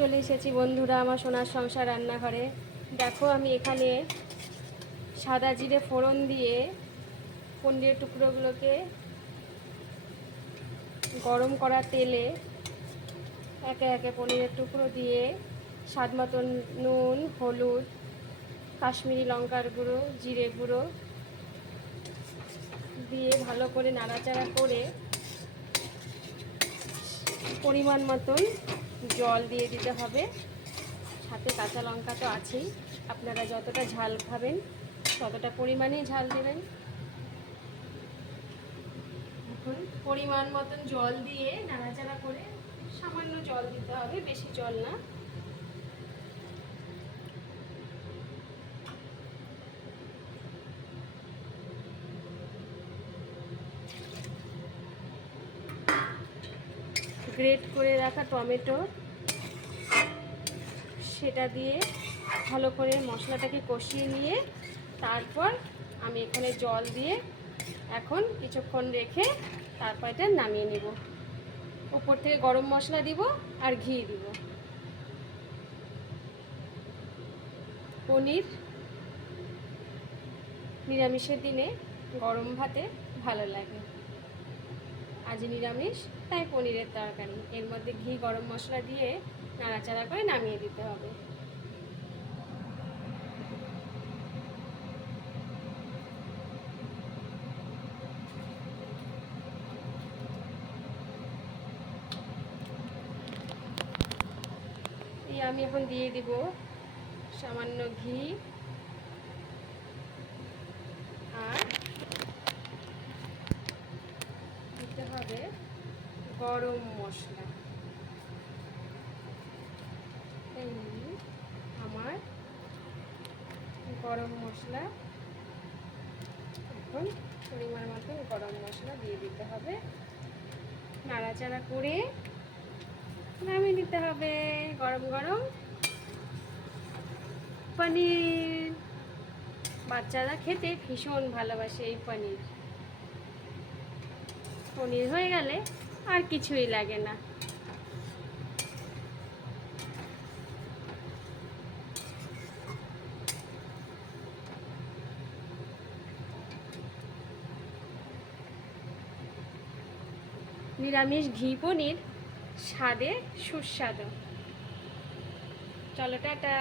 চলে এসেছি বন্ধুরা আমার সোনার সংসার রান্নাঘরে। দেখো আমি এখানে সাদা জিরে ফোড়ন দিয়ে পনিরের টুকরোগুলোকে গরম করা তেলে একে একে পনিরের টুকরো দিয়ে স্বাদ মতন নুন, হলুদ, কাশ্মীরি লঙ্কার গুঁড়ো, জিরে গুঁড়ো দিয়ে ভালো করে নাড়াচাড়া করে পরিমাণ মতন জল দিয়ে দিতে হবে। সাথে কাঁচা লঙ্কা তো আছেই, আপনারা যতটা ঝাল খাবেন ততটা পরিমাণেই ঝাল দেবেন। এখন পরিমাণ মতন জল দিয়ে নাড়াচাড়া করে সামান্য জল দিতে হবে, বেশি জল না। গ্রেট করে রাখা টমেটো সেটা দিয়ে ভালো করে মশলাটাকে কষিয়ে নিয়ে তারপর আমি এখানে জল দিয়ে এখন কিছুক্ষণ রেখে তারপর এটা নামিয়ে নেব। উপর থেকে গরম মশলা দিব আর ঘি দিব। পনির নিরামিষের দিনে গরম ভাতে ভালো লাগে। আজ নিরামিষ, তাই পনিরের তরকারি। এর মধ্যে ঘি গরম মশলা দিয়ে নাড়াচাড়া করে নামিয়ে দিতে হবে। এই আমি এখন দিয়ে দিব সামান্য ঘি আর দিতে হবে গরম মশলা। এই আমার গরম মশলা, এখন পরিমাণ মতন গরম মশলা দিয়ে দিতে হবে। নাড়াচাড়া করে নামিয়ে দিতে হবে। গরম গরম পনির। বাচ্চারা খেতে ভীষণ ভালোবাসে এই পনির। পনির হয়ে গেলে আর কিছুই লাগে না। নিরামিষ ঘি পনির স্বাদে সুস্বাদু। চলো টাটা।